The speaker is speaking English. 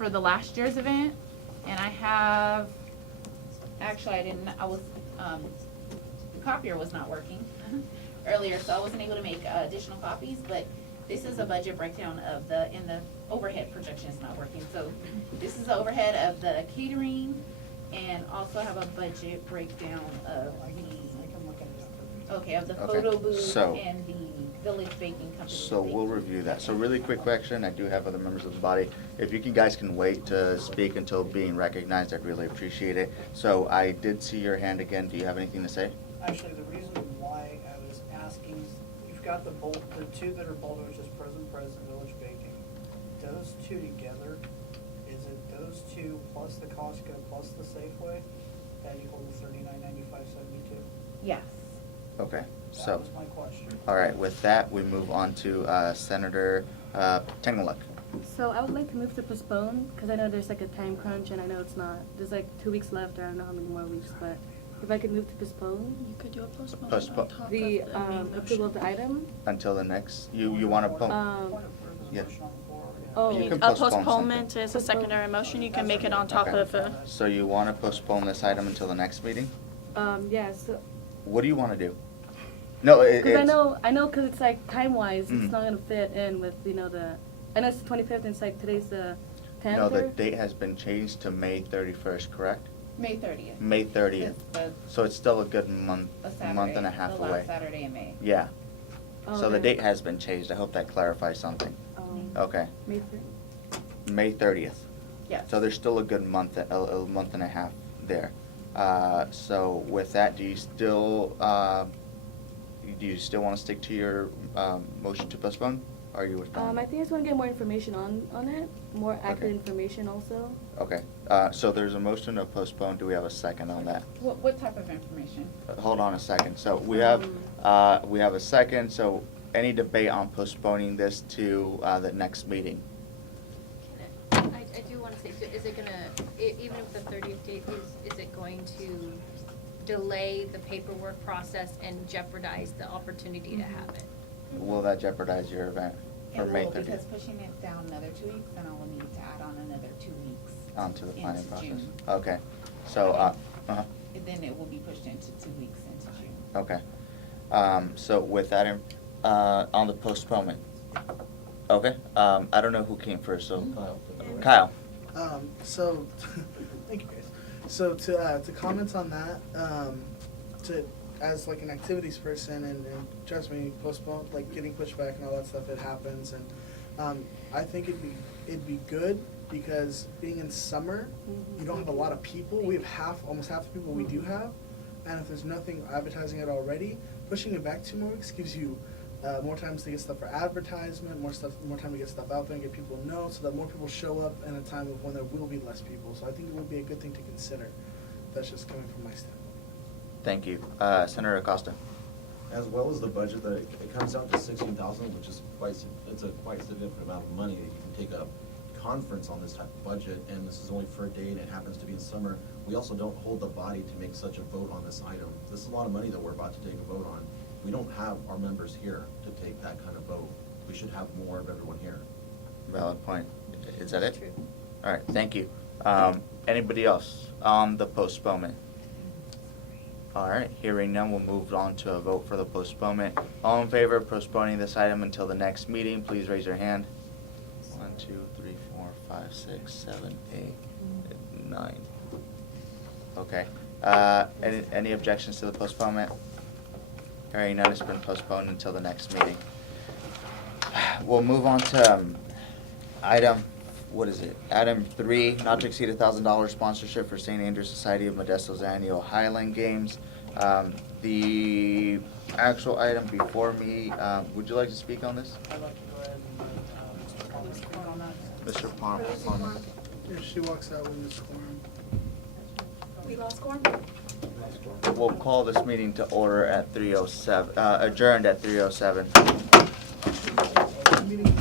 for the last year's event, and I have, actually the copier was not working earlier, so I wasn't able to make additional copies, but this is a budget breakdown of the overhead projection is not working. So this is the overhead of the catering, and also have a budget breakdown of the photo booth and the Village Baking Company. So we'll review that. So really quick question, I do have other members of the body. If you guys can wait to speak until being recognized, I'd really appreciate it. So I did see your hand again. Do you have anything to say? Actually, the reason why I was asking, you've got the two that are bolded, which is President Village Baking. Those two together, is it those two plus the Costco plus the Safeway that equal the $39.95.72? Yes. Okay, That so, was my question. all right, with that, we move on to Senator Tengeluk. So I would like to move to postpone, because I know there's like a time crunch, and I know it's not, there's like 2 weeks left, or I don't know how many more weeks, but if I could move to postpone You could do a postponement Postpone. on top the of the main approval motion. of the item. Until the next, you want to, Point Um, of further yeah. motion on the floor, yeah. Oh. You A can postpone postponement is a secondary motion, you can make it on top Okay. of a, so you want to postpone this item until the next meeting? Yeah, so, What do you want to do? No, because it's, I know, because it's like time-wise, Mhm. it's not gonna fit in with, I know it's the 25th, and it's like today's the 10th. no, the or- date has been changed to May 31st, correct? May 30th. May 30th. So it's still a good month and a half the away. last Saturday in May. Yeah. Oh, So the okay. date has been changed. I hope that clarifies something. Okay. May 3rd. May 30th. Yes. So there's still a good month, a month and a half there. So with that, do you still want to stick to your motion to postpone? Or are you withdrawing? I think I just want to get more information on it, more accurate Okay. information also. Okay. So there's a motion to postpone. Do we have a second on that? What type of information? Hold on a second. So we have a second. So any debate on postponing this to the next meeting? I do want to say, so is it gonna, even if the 30th date is it going to delay the paperwork process and jeopardize the opportunity to have it? Will that jeopardize your event for It May will, 30th? because pushing it down another 2 weeks, then I will need to add on another 2 weeks. Onto the planning into process? June. Okay. So, uh-huh. Then it will be pushed into 2 weeks into June. Okay. So with that, on the postponement. Okay, I don't know who came first, so. Kyle. So, thank you guys. So to comment on that, as like an activities person, and trust me, postpone, like getting pushed back and all that stuff, it happens, and I think it'd be good, because being in summer, you don't have a lot of people. We have almost half the people we do have, and if there's nothing advertising it already, pushing it back 2 more weeks gives you more times to get stuff for advertisement, more time to get stuff out there and get people to know, so that more people show up in a time of when there will be less people. So I think it would be a good thing to consider. That's just coming from my standpoint. Thank you. Senator Acosta. As well as the budget, that it comes out to 16,000, which is it's a quite significant amount of money that you can take a conference on this type of budget, and this is only for a day, and it happens to be in summer. We also don't hold the body to make such a vote on this item. This is a lot of money that we're about to take a vote on. We don't have our members here to take that kind of vote. We should have more of everyone here. Valid point. Is that it? True. All right, thank you. Anybody else on the postponement? All right, hearing none, we'll move on to a vote for the postponement. All in favor of postponing this item until the next meeting, please raise your hand. 1, 2, 3, 4, 5, 6, 7, 8, 9. Okay. Any objections to the postponement? Hearing none, it's been postponed until the next meeting. We'll move on to item 3, not to exceed $1,000 sponsorship for St. Andrew's Society of Modesto's annual Highland Games. The actual item before me, would you like to speak on this? I'd like to go ahead and speak on that. Mr. Palmer. If she walks out, we'll just quorum. We lost quorum? We'll call this meeting to order at 3:07, adjourned at 3:07. Meeting